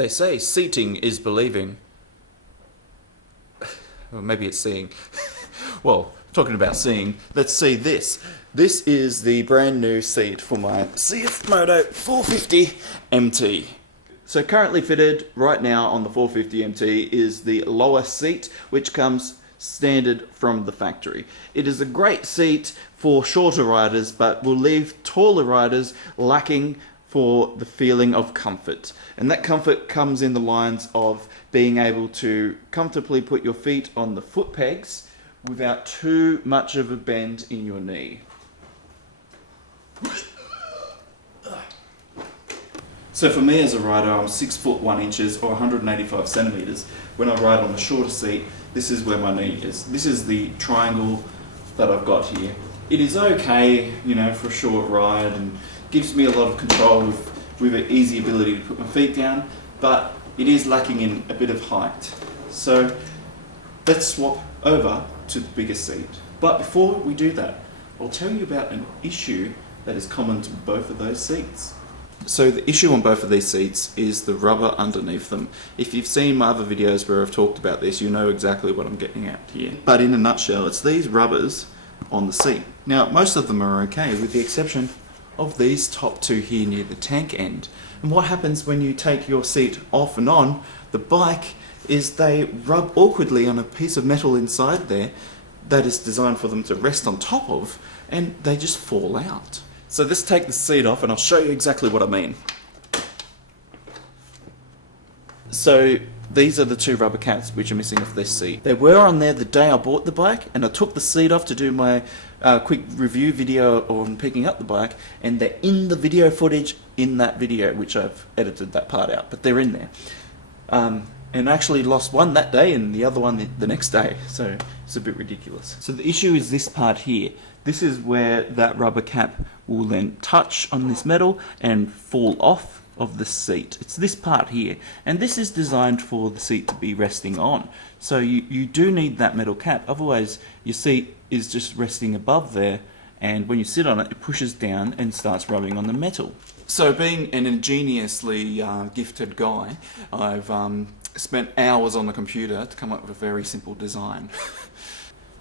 They say seating is believing. Or maybe it's seeing. Well, talking about seeing, let's see this. This is the brand new seat for my CF Moto 450 MT. So currently fitted right now on the 450 MT is the lower seat, which comes standard from the factory. It is a great seat for shorter riders, but will leave taller riders lacking for the feeling of comfort. And that comfort comes in the lines of being able to comfortably put your feet on the foot pegs without too much of a bend in your knee. So for me as a rider, I'm 6 foot 1 inches or 185 centimeters. When I ride on the shorter seat, this is where my knee is. This is the triangle that I've got here. It is okay, you know, for a short ride and gives me a lot of control with an easy ability to put my feet down, but it is lacking in a bit of height. So let's swap over to the bigger seat. But before we do that, I'll tell you about an issue that is common to both of those seats. So the issue on both of these seats is the rubber underneath them. If you've seen my other videos where I've talked about this, you know exactly what I'm getting at here. But in a nutshell, it's these rubbers on the seat. Now, most of them are okay, with the exception of these top two here near the tank end. And what happens when you take your seat off and on the bike is they rub awkwardly on a piece of metal inside there that is designed for them to rest on top of, and they just fall out. So let's take the seat off and I'll show you exactly what I mean. So these are the two rubber caps which are missing off this seat. They were on there the day I bought the bike, and I took the seat off to do my quick review video on picking up the bike, and they're in the video footage in that video, which I've edited that part out, but they're in there. And I actually lost one that day and the other one the next day, so it's a bit ridiculous. So the issue is this part here. This is where that rubber cap will then touch on this metal and fall off of the seat. It's this part here, and this is designed for the seat to be resting on. So you do need that metal cap, otherwise your seat is just resting above there, and when you sit on it, it pushes down and starts rubbing on the metal. So being an ingeniously gifted guy, I've spent hours on the computer to come up with a very simple design.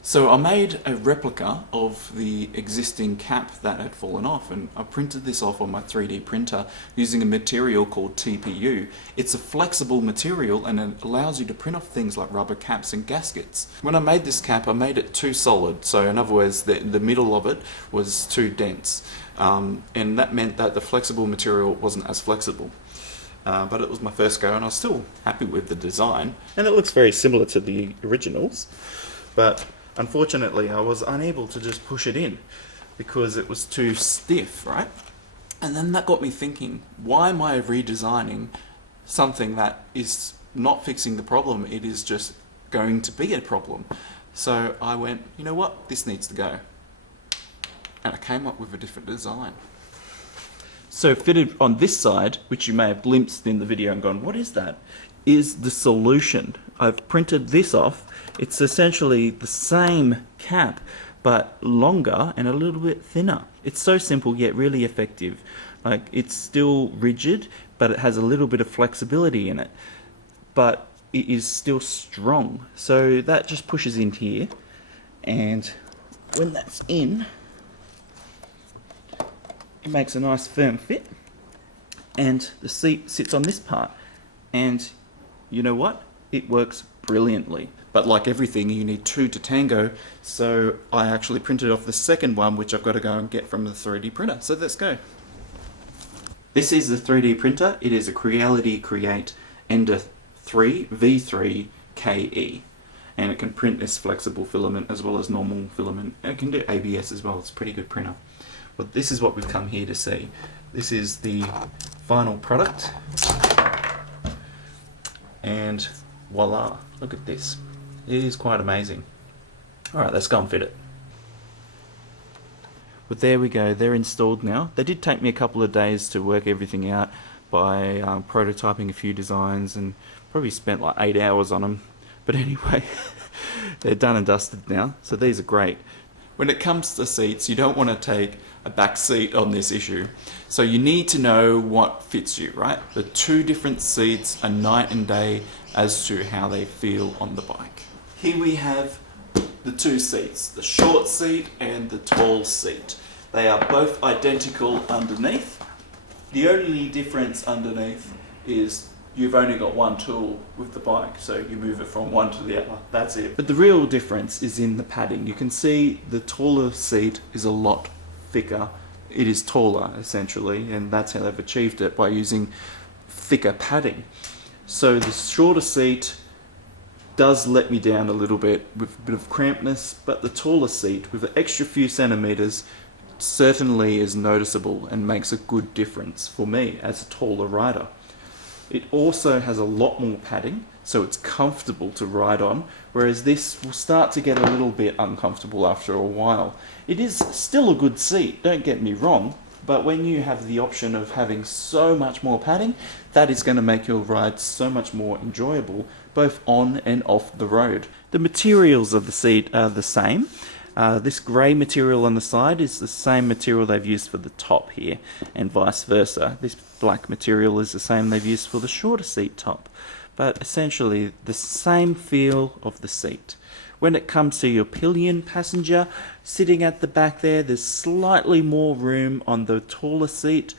So I made a replica of the existing cap that had fallen off, and I printed this off on my 3D printer using a material called TPU. It's a flexible material and it allows you to print off things like rubber caps and gaskets. When I made this cap, I made it too solid, so in other words the middle of it was too dense, and that meant that the flexible material wasn't as flexible. But it was my first go and I was still happy with the design, and it looks very similar to the originals, but unfortunately I was unable to just push it in because it was too stiff, right? And then that got me thinking, why am I redesigning something that is not fixing the problem, it is just going to be a problem? So I went, you know what, this needs to go. And I came up with a different design. So fitted on this side, which you may have glimpsed in the video and gone, what is that? Is the solution. I've printed this off. It's essentially the same cap, but longer and a little bit thinner. It's so simple yet really effective. Like, it's still rigid, but it has a little bit of flexibility in it. But it is still strong. So that just pushes in here, and when that's in, it makes a nice firm fit, and the seat sits on this part, and you know what? It works brilliantly. But like everything, you need two to tango, so I actually printed off the second one, which I've got to go and get from the 3D printer. So let's go. This is the 3D printer. It is a Creality Create Ender 3 V3 KE, and it can print this flexible filament as well as normal filament, and it can do ABS as well. It's a pretty good printer. But this is what we've come here to see. This is the final product, and voila, look at this. It is quite amazing. Alright, let's go and fit it. But there we go, they're installed now. They did take me a couple of days to work everything out by prototyping a few designs, and probably spent like 8 hours on them. But anyway, they're done and dusted now, so these are great. When it comes to seats, you don't want to take a back seat on this issue. So you need to know what fits you, right? The two different seats are night and day as to how they feel on the bike. Here we have the two seats, the short seat and the tall seat. They are both identical underneath. The only difference underneath is you've only got one tool with the bike, so you move it from one to the other. That's it. But the real difference is in the padding. You can see the taller seat is a lot thicker. It is taller, essentially, and that's how they've achieved it, by using thicker padding. So the shorter seat does let me down a little bit with a bit of crampness, but the taller seat with an extra few centimeters certainly is noticeable and makes a good difference for me as a taller rider. It also has a lot more padding, so it's comfortable to ride on, whereas this will start to get a little bit uncomfortable after a while. It is still a good seat, don't get me wrong, but when you have the option of having so much more padding, that is going to make your ride so much more enjoyable, both on and off the road. The materials of the seat are the same. This grey material on the side is the same material they've used for the top here, and vice versa. This black material is the same they've used for the shorter seat top, but essentially the same feel of the seat. When it comes to your pillion passenger sitting at the back there's slightly more room on the taller seat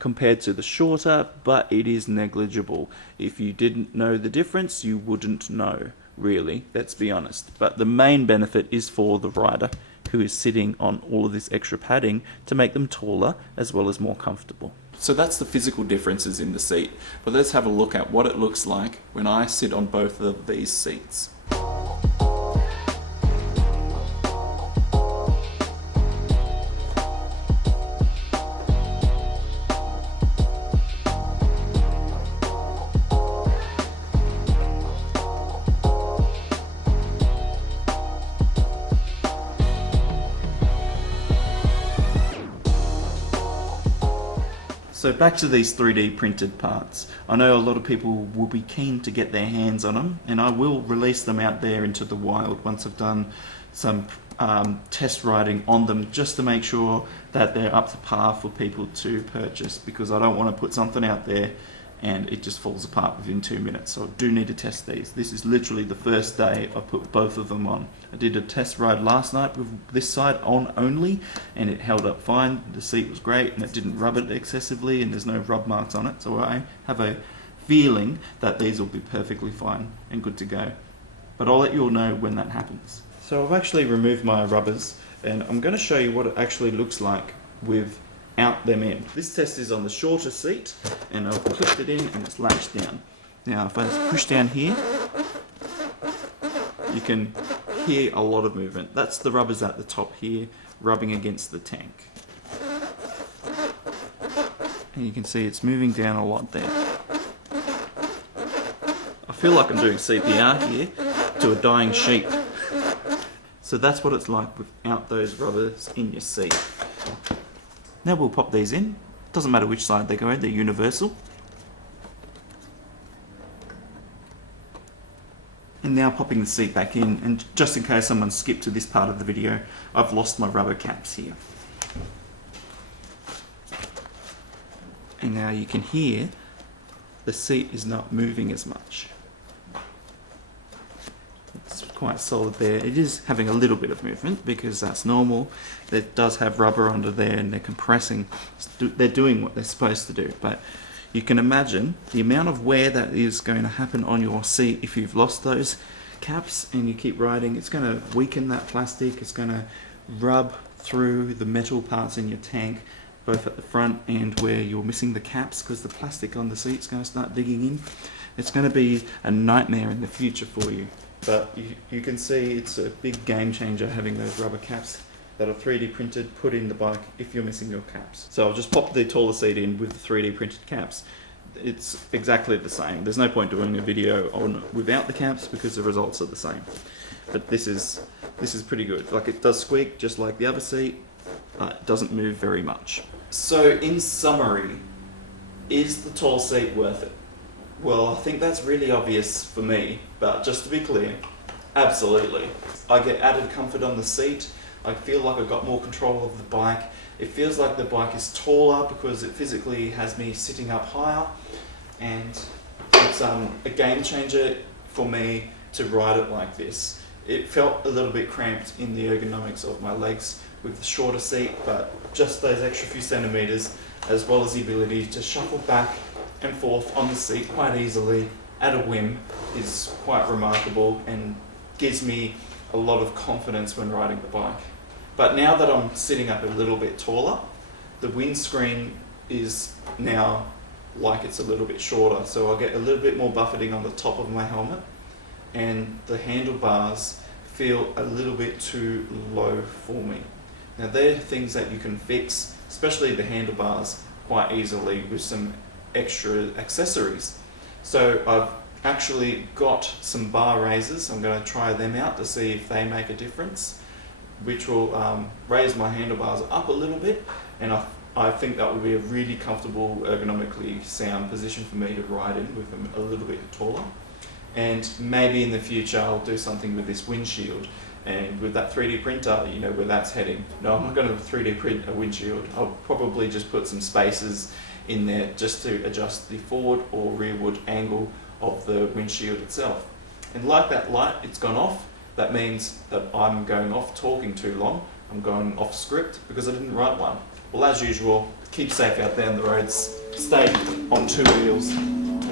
compared to the shorter, but it is negligible. If you didn't know the difference, you wouldn't know. Really, let's be honest. But the main benefit is for the rider, who is sitting on all of this extra padding to make them taller as well as more comfortable. So that's the physical differences in the seat, but let's have a look at what it looks like when I sit on both of these seats. So back to these 3D printed parts. I know a lot of people will be keen to get their hands on them, and I will release them out there into the wild once I've done some test riding on them, just to make sure that they're up to par for people to purchase, because I don't want to put something out there and it just falls apart within 2 minutes. So I do need to test these. This is literally the first day I put both of them on. I did a test ride last night with this side on only, and it held up fine. The seat was great and it didn't rub it excessively, and there's no rub marks on it. So I have a feeling that these will be perfectly fine and good to go. But I'll let you all know when that happens. So I've actually removed my rubbers, and I'm going to show you what it actually looks like without them in. This test is on the shorter seat, and I've clipped it in and it's latched down. Now if I push down here, you can hear a lot of movement. That's the rubbers at the top here rubbing against the tank. And you can see it's moving down a lot there. I feel like I'm doing CPR here to a dying sheep. So that's what it's like without those rubbers in your seat. Now we'll pop these in. Doesn't matter which side they go, they're universal. And now popping the seat back in, and just in case someone skipped to this part of the video, I've lost my rubber caps here. And now you can hear the seat is not moving as much. It's quite solid there. It is having a little bit of movement because that's normal. It does have rubber under there and they're compressing. They're doing what they're supposed to do. But you can imagine the amount of wear that is going to happen on your seat if you've lost those caps and you keep riding. It's going to weaken that plastic. It's going to rub through the metal parts in your tank, both at the front and where you're missing the caps, because the plastic on the seat's going to start digging in. It's going to be a nightmare in the future for you. But you can see it's a big game changer having those rubber caps that are 3D printed put in the bike if you're missing your caps. So I'll just pop the taller seat in with the 3D printed caps. It's exactly the same. There's no point doing a video on without the caps because the results are the same. But this is pretty good. Like, it does squeak just like the other seat. It doesn't move very much. So in summary, is the tall seat worth it? Well, I think that's really obvious for me, but just to be clear, absolutely. I get added comfort on the seat. I feel like I've got more control of the bike. It feels like the bike is taller because it physically has me sitting up higher, and it's a game changer for me to ride it like this. It felt a little bit cramped in the ergonomics of my legs with the shorter seat, but just those extra few centimetres, as well as the ability to shuffle back and forth on the seat quite easily at a whim, is quite remarkable and gives me a lot of confidence when riding the bike. But now that I'm sitting up a little bit taller, the windscreen is now like it's a little bit shorter, so I'll get a little bit more buffeting on the top of my helmet, and the handlebars feel a little bit too low for me. Now they're things that you can fix, especially the handlebars, quite easily with some extra accessories. So I've actually got some bar raisers. I'm going to try them out to see if they make a difference, which will raise my handlebars up a little bit, and I think that would be a really comfortable, ergonomically sound position for me to ride in with them a little bit taller. And maybe in the future I'll do something with this windshield, and with that 3D printer, you know where that's heading. No, I'm not going to 3D print a windshield. I'll probably just put some spacers in there just to adjust the forward or rearward angle of the windshield itself. And like that light, it's gone off. That means that I'm going off talking too long. I'm going off script because I didn't write one. Well, as usual, keep safe out there on the roads. Stay on two wheels.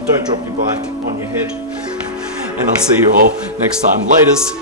Don't drop your bike on your head. And I'll see you all next time. Laters.